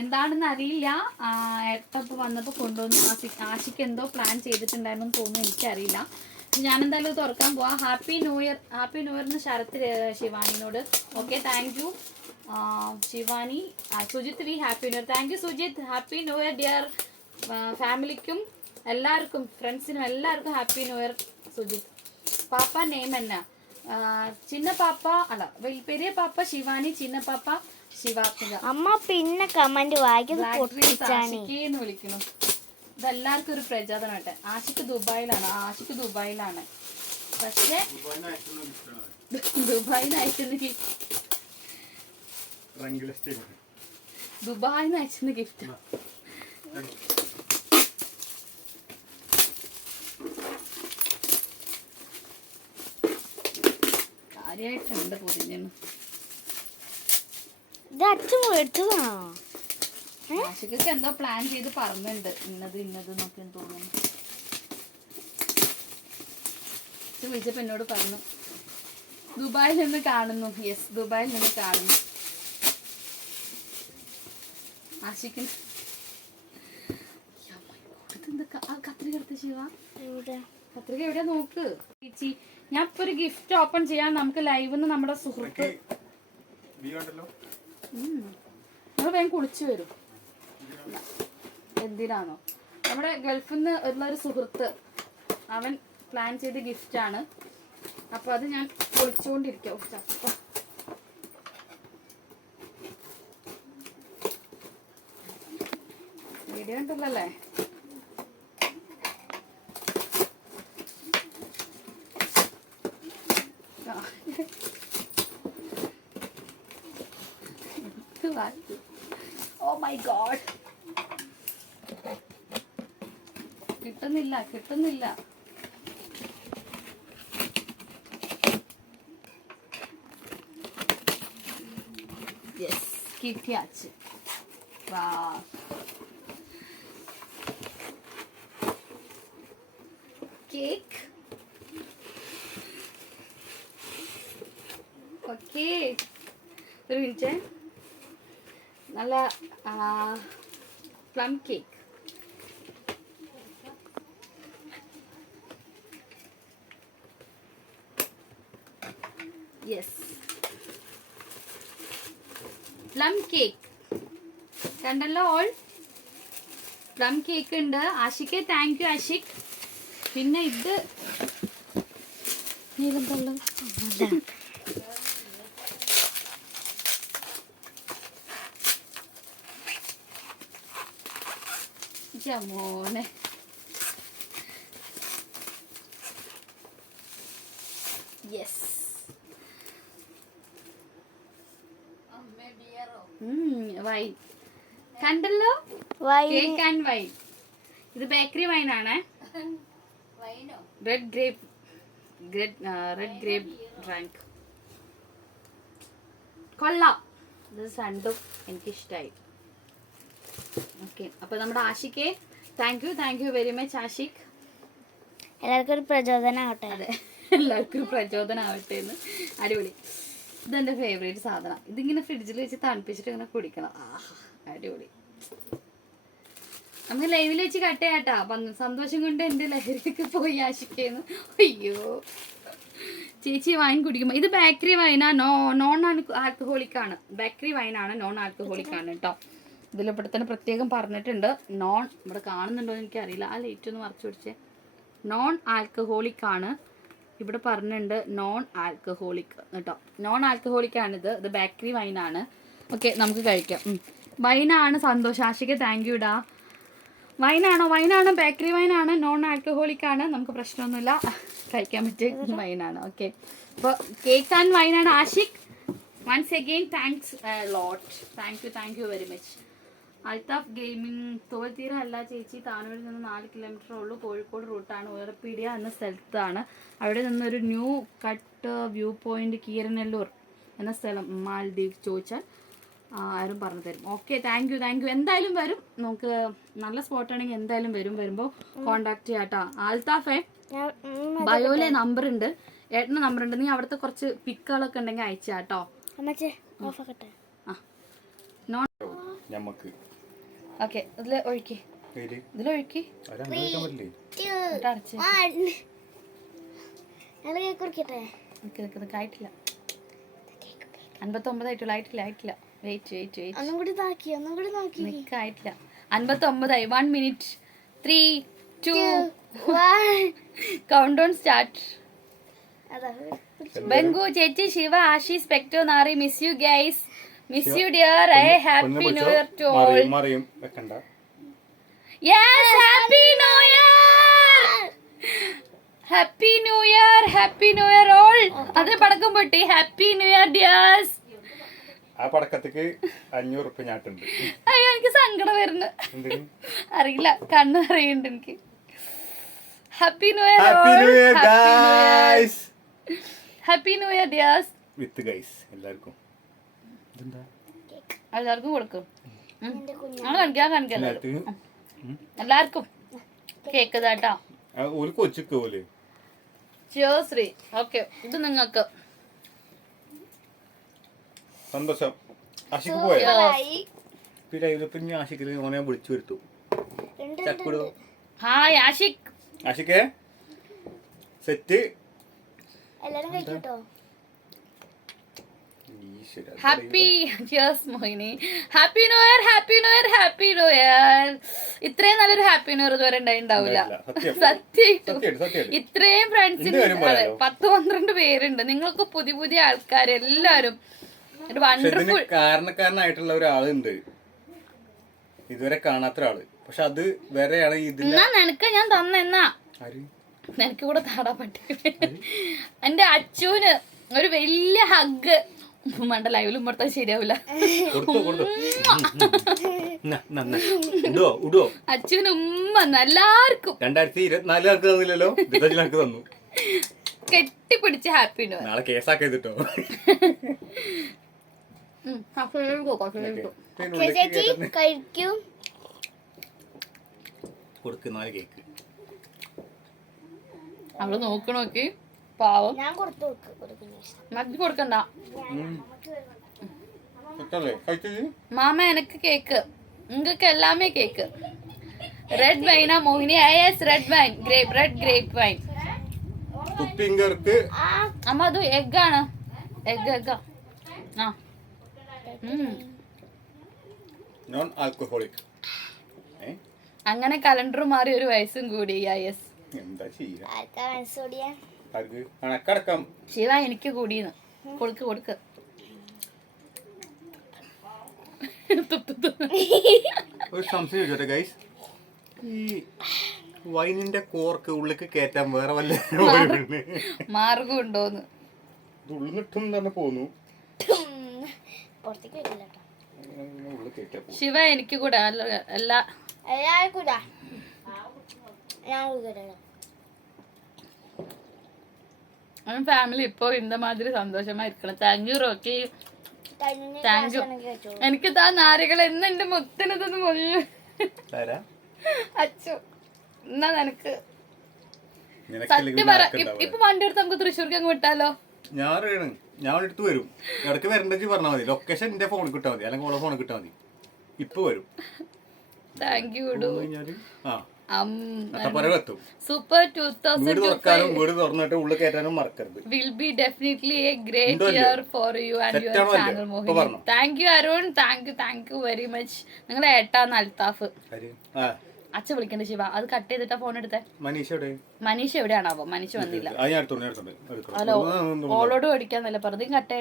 എന്താണെന്ന് അറിയില്ല. ഏട്ടപ്പ് വന്നപ്പോൾ കൊണ്ടുവന്നു. ആശിക്ക് എന്തോ പ്ലാൻ ചെയ്തിട്ടുണ്ടായിരുന്നു തോന്നുന്നു, എനിക്കറിയില്ല. ഞാനെന്തായാലും തുറക്കാൻ പോവാം. ഹാപ്പി ന്യൂ ഇയറിന് ശരത്ത് ശിവാനിനോട്. Okay, thank you Shivani. Sujith we happy new year. Thank you Sujith. Happy new year dear. ഫാമിലിക്കും എല്ലാവർക്കും ഫ്രണ്ട്സിനും എല്ലാവർക്കും ഹാപ്പി ന്യൂ ഇയർ സുജിത്ത്. പാപ്പ നെയിം എന്നാ? ചിന്ന പാപ്പ അല്ല, പെരിയ പാപ്പ ശിവാനി, ചിന്ന പാപ്പ ശിവാത്മിക. അമ്മ പിന്നെ കമന്റ് ആശിക്കെന്ന് വിളിക്കുന്നു. ഇതെല്ലാവർക്കും ഒരു പ്രചോദനമാട്ടെ. ആശിക്ക് ദുബായിലാണ്. പക്ഷെ ദുബായിന്ന് അയക്കുന്ന ഗിഫ്റ്റ് കാര്യമായിട്ടുണ്ട് പൊതിഞ്ഞു. ആശിക്കൊക്കെ എന്തോ പ്ലാൻ ചെയ്ത് പറഞ്ഞിട്ടുണ്ട്, ഇന്നത് എന്നൊക്കെ തോന്നുന്നു. വിളിച്ചപ്പോ എന്നോട് പറഞ്ഞു ദുബായിൽ നിന്ന് കാണുന്നു. യെസ്, ദുബായിൽ നിന്ന് കാണുന്നു. ആശിക്ക് കത്രിക എടുത്ത ശിവ, കത്രിക എവിടെയാ നോക്ക് ചേച്ചി. ഞാൻ ഇപ്പൊ ഒരു ഗിഫ്റ്റ് ഓപ്പൺ ചെയ്യാൻ നമുക്ക് ലൈവിന്ന് നമ്മുടെ സുഹൃത്ത് നിങ്ങൾ വേഗം കുളിച്ചു വരും. എന്തിനാണോ നമ്മുടെ ഗൾഫിൽ നിന്ന് ഉള്ളൊരു സുഹൃത്ത്, അവൻ പ്ലാൻ ചെയ്ത ഗിഫ്റ്റാണ്. അപ്പൊ അത് ഞാൻ കുളിച്ചുകൊണ്ടിരിക്കാം. വീഡിയോ ഉണ്ടല്ലേ? ഓ മൈ ഗോഡ്, കിട്ടുന്നില്ല. യെസ്, കിട്ടിയാച്ച്. വാ, കേക്ക്. ഓക്കെ, ഒരു മിനിറ്റ്. നല്ല plum cake. Yes, plum cake കണ്ടല്ലോ. ഓൾ പ്ലം കേക്ക് ഉണ്ട്. Ashik thank you Ashik. പിന്നെ ഇത് നീലെന്തല്ലോ മോനെ. യെസ്, വൈൻ കണ്ടല്ലോ. Cake and wine. ഇത് ബേക്കറി വൈനാണ്. Red grape drink. കൊള്ളാം. ഇത് രണ്ടും എനിക്കിഷ്ടായി. ഓക്കെ, അപ്പൊ നമ്മുടെ Ashik thank you very much Ashik. എല്ലാവർക്കും ഒരു പ്രചോദനമാവട്ടെ. അതെ, എല്ലാവർക്കും ഒരു പ്രചോദനമാവട്ടെ എന്ന്. അടിപൊളി. ഇതെന്റെ ഫേവറേറ്റ് സാധനം. ഇതിങ്ങനെ ഫ്രിഡ്ജിൽ വെച്ച് തണുപ്പിച്ചിട്ട് ഇങ്ങനെ കുടിക്കണം. അടിപൊളി. നമുക്ക് ലൈവിൽ വെച്ച് കട്ട് ചെയ്യാട്ടാ. സന്തോഷം കൊണ്ട് എന്റെ ലഹരിക്ക് പോയി ആഷിക്കുന്നു. അയ്യോ ചേച്ചി വൈൻ കുടിക്കുമ്പോ ഇത് ബേക്കറി വൈനാ? നോൺ ആൽക്കഹോളിക് ആണ്. ബേക്കറി വൈനാണ്, നോൺ ആൽക്കഹോളിക് ആണ് കേട്ടോ. ഇതിലിവിടെ തന്നെ പ്രത്യേകം പറഞ്ഞിട്ടുണ്ട്. നോൺ, ഇവിടെ കാണുന്നുണ്ടോ എന്ന് എനിക്കറിയില്ല. ആ ലൈറ്റ് ഒന്ന് മറച്ചു പിടിച്ചേ. നോൺ ആൽക്കഹോളിക് ആണ് ഇവിടെ പറഞ്ഞിട്ടുണ്ട്. നോൺ ആൽക്കഹോളിക് കേട്ടോ, നോൺ ആൽക്കഹോളിക് ആണിത്. ഇത് ബേക്കറി വൈനാണ്. ഓക്കെ, നമുക്ക് കഴിക്കാം. വൈനാണ്. സന്തോഷം ആഷിക്ക്, താങ്ക് യു ഡാ. വൈനാണ്, ബേക്കറി വൈനാണ്, നോൺ ആൽക്കഹോളിക് ആണ്. നമുക്ക് പ്രശ്നമൊന്നുമില്ല, കഴിക്കാൻ പറ്റിയ വൈനാണ്. ഓക്കെ, അപ്പോൾ കേക്ക് ആൻഡ് വൈനാണ് Ashik. Once again thanks lot. Thank you very much. Althaf gaming. തോൽത്തീര അല്ല ചേച്ചി, താനൂരിൽ നിന്ന് 4 കിലോമീറ്റർ ഉള്ളൂ. കോഴിക്കോട് റൂട്ടാണ്. ഉയർപ്പീടിയ എന്ന സ്ഥലത്താണ്. അവിടെ നിന്നൊരു ന്യൂ കട്ട് വ്യൂ പോയിന്റ് കീരനെല്ലൂർ എന്ന സ്ഥലം. മാൽദീവ് ചോദിച്ചാൽ ആരും പറഞ്ഞു തരും. Okay, thank U. എന്തായാലും വരും. നമുക്ക് നല്ല സ്പോട്ടാണെങ്കിൽ എന്തായാലും വരുമ്പോൾ കോണ്ടാക്ട് ചെയ്യാട്ടോ. ആൽത്താഫേ, ബയോയിലെ നമ്പർ ഉണ്ട്, ഏട്ടൻ്റെ നമ്പർ ഉണ്ട്. നീ അവിടുത്തെ കുറച്ച് പിക്കുകളൊക്കെ ഉണ്ടെങ്കിൽ അയച്ചാട്ടോ. ഞമ്മക്ക് ഓക്കെ ഇതില് ഒഴുക്കി പേര് ഇതിലൊഴുക്കി ഒരങ്ങനെ കഴിക്കാൻ പറ്റില്ലേ? അടച്ച് കേക്ക് കുറിക്കട്ടെ. ആയിട്ടില്ല 59 ആയിട്ടില്ല വെയിറ്റ് ഒന്നും കൂടി നോക്കി ആയിട്ടില്ല 59 1 മിനിറ്റ് 3 2 കൗണ്ട് ഡൗൺ സ്റ്റാർട്ട്. അതാ ബംഗു ചേച്ചി ശിവ ആഷി സ്പെക്ടോ നാറി miss you guys miss you dear I ഒന്ന് ഹാപ്പി ന്യൂ പിടിച്ചോ. Year to all. മറിയും വെക്കണ്ട. Yes happy new year happy new year all. അത് പടക്കം പൊട്ടി. Happy new year dears. ആ പടക്കത്തേക്ക് 500 ഉറുപ്പിക ഞാട്ടുണ്ട്. അയ്യോ എനിക്ക് സങ്കടം വരുന്നു. എന്തിന്? അറിയില്ല കണ്ണ് അറിയുന്നുണ്ട് എനിക്ക്. Happy new year happy new year guys. Happy new year dears. With guys എല്ലാവർക്കും. ഇതെന്താ? എല്ലാവർക്കും കൊടുക്കും. എന്റെ കുഞ്ഞു ഞങ്ങൾ കാണിക്കാം എല്ലാവർക്കും. എല്ലാവർക്കും കേക്ക് കേട്ടോ. ഒരു കൊച്ചിക്ക് പോലെ. ശ്രീ ഓക്കെ ഇത് നിങ്ങൾക്ക് സന്തോഷം. ആഷിക്ക് പോയോ? ആയി. പിന്നെ ഇതിലിപ്പം ആഷിക്കിൽ ഓനെ വിളിച്ചു വരുത്തു. ചക്കുടു. ഹായ് ആഷിക്. ആഷിക്കേ സെറ്റ്. എല്ലാരും കഴിക്കട്ടോ. Happy Mohini. Happy new year. ഇത്രയും നല്ലൊരു ഹാപ്പി ന്യൂ ഇയർ ഇതുവരെ ഉണ്ടാവില്ല. സത്യമായിട്ടും ഇത്രയും ഫ്രണ്ട്സിന് 10-12 പേരുണ്ട്. നിങ്ങൾക്ക് പുതിയ ആൾക്കാർ എല്ലാരും ഒരു വണ്ടർഫുൾ. കാരണക്കാരനായിട്ടുള്ള ഒരാളുണ്ട് ഇതുവരെ കാണാത്ത ഒരാള്. പക്ഷെ അത് വേറെയാണ്. എന്നാ നിനക്ക് ഞാൻ തന്നെന്നാ നിനക്ക് കൂടെ താടാ പറ്റി. എന്റെ അച്ഛന് ഒരു വലിയ ഹഗ്. മണ്ട ലൈവിലും കൊടുത്താൽ ശരിയാവില്ല. അച്ഛന് ഉമ്മ എല്ലാവർക്കും 2024 തന്നില്ലല്ലോ. തന്നു. കെട്ടിപ്പിടിച്ച് ഹാപ്പി ന്യൂ ഇയർ. നാളെ കേസാക്കിട്ടോ. ചേച്ചി കഴിക്കും. കൊടുക്കുന്ന കേക്ക് അവള് നോക്കി പാവം. ഞാൻ കൊടുക്കുന്നു. മതി കൊടുക്കണ്ട കഴിച്ചു. മാമ എനക്ക് കേക്ക് നിങ്ങൾക്ക് എല്ലാമേ കേക്ക്. റെഡ് വൈനാ Mohini? Yes red wine. Grape wine. കുപ്പിങ്കർക്ക് അമ്മ അത് എഗ്ഗാണ്. എഗ്ഗാ. ആ നോൺ ആൽക്കഹോളിക്. അങ്ങനെ കലണ്ടർ മാറി ഒരു വയസ്സും കൂടി. യെസ്. എന്താ ചെയ്യാ? ആർക്കാ മനസ്സോടിയാ? കണക്കടക്കം. ശിവ എനിക്ക് കൂടിന്ന് കൊടുക്ക്. ഒരു സംശയം ചോദിച്ചോട്ടെ ഗൈസ്. ഈ വൈനിന്റെ കോർക്ക് ഉള്ളിക്ക് കേറ്റാൻ വേറെ വല്ല മാർഗം ഉണ്ടോന്ന് ഉള്ളിട്ടും തന്നെ പോന്നു. പുറത്തേക്ക് വരില്ല കേട്ടോ. ഉള്ളിൽ കേറ്റാ പോകും. ശിവ എനിക്ക് കൂടെ എല്ലാ എല്ലാരും കൂടാ. ഞാൻ കൊടുക്കട്ടോ. ഫാമിലി ഇപ്പൊ இந்த மாதிரி സന്തോഷമാ ഇരിക്കണം. Thank you Rocky. Thank you. എനിക്ക് താ നാരികൾ എന്ന് എന്റെ മുത്തിന് തന്നു മൊഴിയും. അച്ചു എന്നാ നിനക്ക് സത്യം പറ. ഇപ്പൊ വണ്ടി എടുത്ത് നമുക്ക് തൃശ്ശൂർക്ക് അങ്ങ് വിട്ടാലോ? ഞാൻ എടുത്ത് വരും. ഇടയ്ക്ക് വരണ്ടെന്ന് പറഞ്ഞാൽ മതി. ലൊക്കേഷൻ എന്റെ ഫോണിൽ കിട്ടാൽ മതി. അല്ലെങ്കിൽ ഓളെ ഫോണിൽ കിട്ടാൽ മതി. ഇപ്പൊ വരും. Thank you do. സൂപ്പർ 2025 വീട് തുറന്നിട്ട് ഉള്ളിൽ കയറ്റാനും മറക്കരുത്. will be definitely a great year for you and your channel Mohini. thank you Arun. thank you very much. നിങ്ങളെ ഏട്ടാന്ന് അൽത്താഫ്. അച്ഛൻ വിളിക്കണ്ട ശിവ. അത് കട്ട് ചെയ്തിട്ടാ ഫോൺ എടുത്തേ. മനീഷ എവിടെയാണാവോ? മനീഷ വന്നില്ല. ഹലോ ഓളോട് മേടിക്കാന്നല്ലേ പറഞ്ഞു. കട്ട്